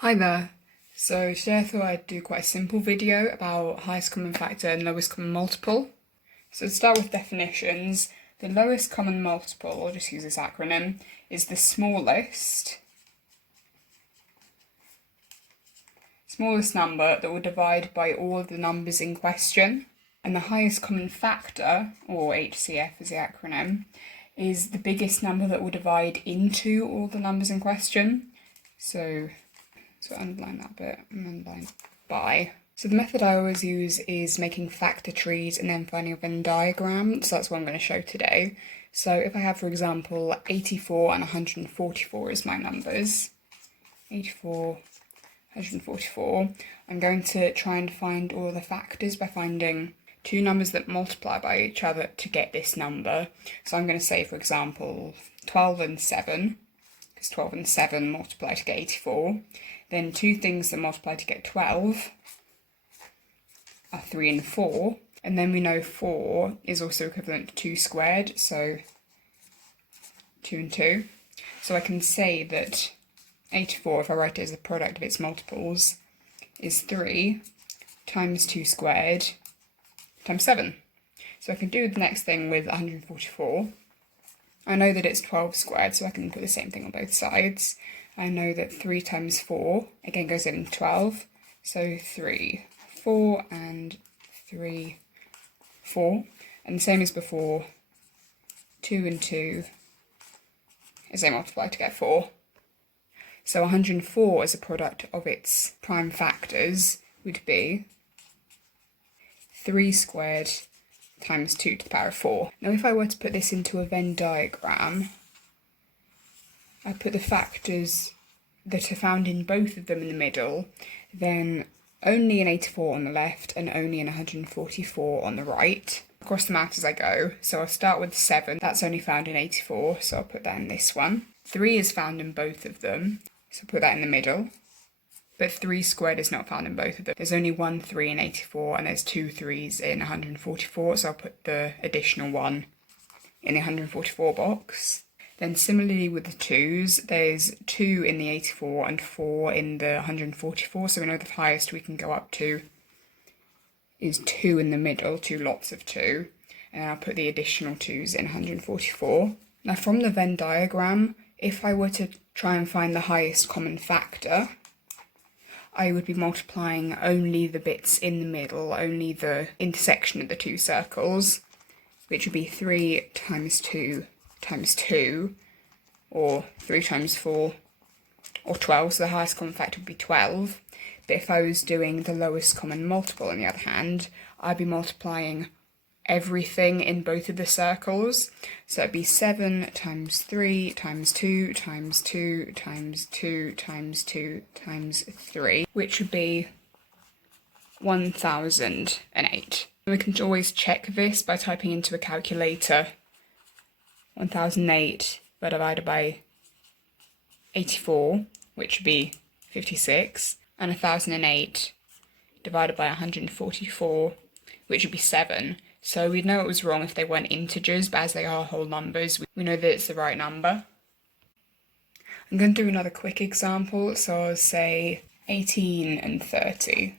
Hi there. So today I thought I'd do quite a simple video about highest common factor and lowest common multiple. So to start with definitions, the lowest common multiple, I'll just use this acronym, is the smallest number that will divide by all of the numbers in question. And the highest common factor, or HCF is the acronym, is the biggest number that will divide into all the numbers in question. So underline that bit and underline by. So the method I always use is making factor trees and then finding a Venn diagram. So that's what I'm going to show today. So if I have, for example, 84 and 144 as my numbers, 84, 144, I'm going to try and find all the factors by finding two numbers that multiply by each other to get this number. So I'm going to say, for example, 12 and 7, because 12 and 7 multiply to get 84. Then two things that multiply to get 12 are 3 and 4. And then we know 4 is also equivalent to 2 squared, so 2 and 2. So I can say that 84, if I write it as the product of its multiples, is 3 times 2 squared times 7. So I can do the next thing with 144. I know that it's 12 squared, so I can put the same thing on both sides. I know that 3 times 4, again, goes in 12. So 3, 4, and 3, 4. And the same as before, 2 and 2, as they multiply to get 4. So 104 as a product of its prime factors would be 3 squared times 2 to the power of 4. Now if I were to put this into a Venn diagram, I put the factors that are found in both of them in the middle, then only an 84 on the left and only an 144 on the right. Across the math as I go, so I'll start with 7, that's only found in 84, so I'll put that in this one. 3 is found in both of them, so I'll put that in the middle. But 3 squared is not found in both of them. There's only one 3 in 84 and there's two 3s in 144, so I'll put the additional one in the 144 box. Then similarly with the 2s, there's 2 in the 84 and 4 in the 144, so we know the highest we can go up to is 2 in the middle, 2 lots of 2, and I'll put the additional 2s in 144. Now from the Venn diagram, if I were to try and find the highest common factor, I would be multiplying only the bits in the middle, only the intersection of the two circles, which would be 3 times 2 times 2, or 3 times 4, or 12, so the highest common factor would be 12. But if I was doing the lowest common multiple, on the other hand, I'd be multiplying everything in both of the circles. So it'd be 7 times 3 times 2 times 2 times 2 times 2 times 3, which would be 1008. We can always check this by typing into a calculator 1008 divided by 84, which would be 56, and 1008 divided by 144, which would be 7. So we'd know it was wrong if they weren't integers, but as they are whole numbers, we know that it's the right number. I'm going to do another quick example, so I'll say 18 and 30,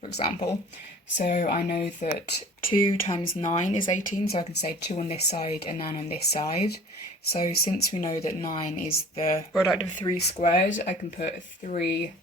for example. So I know that 2 times 9 is 18, so I can say 2 on this side and 9 on this side. So since we know that 9 is the product of 3 squared, I can put 3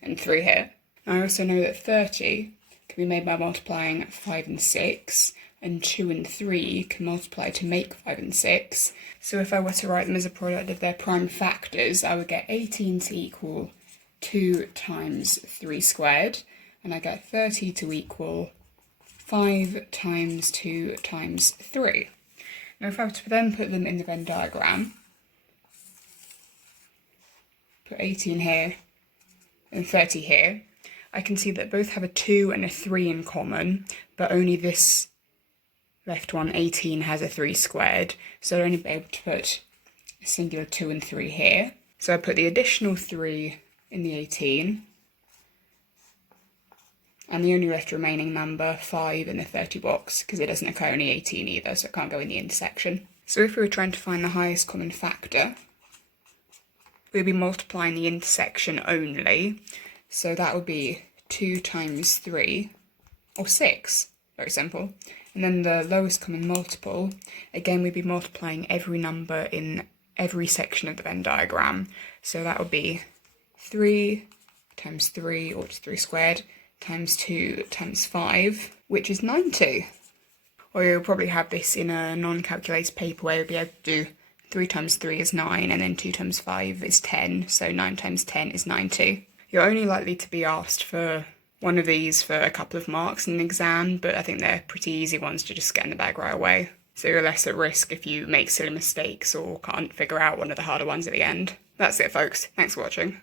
and 3 here. Now I also know that 30 can be made by multiplying 5 and 6, and 2 and 3 can multiply to make 5 and 6. So if I were to write them as a product of their prime factors, I would get 18 to equal 2 times 3 squared, and I get 30 to equal 5 times 2 times 3. Now if I were to then put them in the Venn diagram, put 18 here and 30 here, I can see that both have a 2 and a 3 in common, but only this left one, 18, has a 3 squared, so I'd only be able to put a singular 2 and 3 here. So I put the additional 3 in the 18, and the only left remaining number, 5, in the 30 box, because it doesn't occur in the 18 either, so it can't go in the intersection. So if we were trying to find the highest common factor, we'll be multiplying the intersection only. So that would be 2 times 3, or 6, very simple. And then the lowest common multiple, again we'd be multiplying every number in every section of the Venn diagram. So that would be 3 times 3, or just 3 squared, times 2 times 5, which is 90. Or you'll probably have this in a non-calculated paper where you'll be able to do 3 times 3 is 9, and then 2 times 5 is 10, so 9 times 10 is 90. You're only likely to be asked for one of these for a couple of marks in an exam, but I think they're pretty easy ones to just get in the bag right away. So you're less at risk if you make silly mistakes or can't figure out one of the harder ones at the end. That's it, folks. Thanks for watching.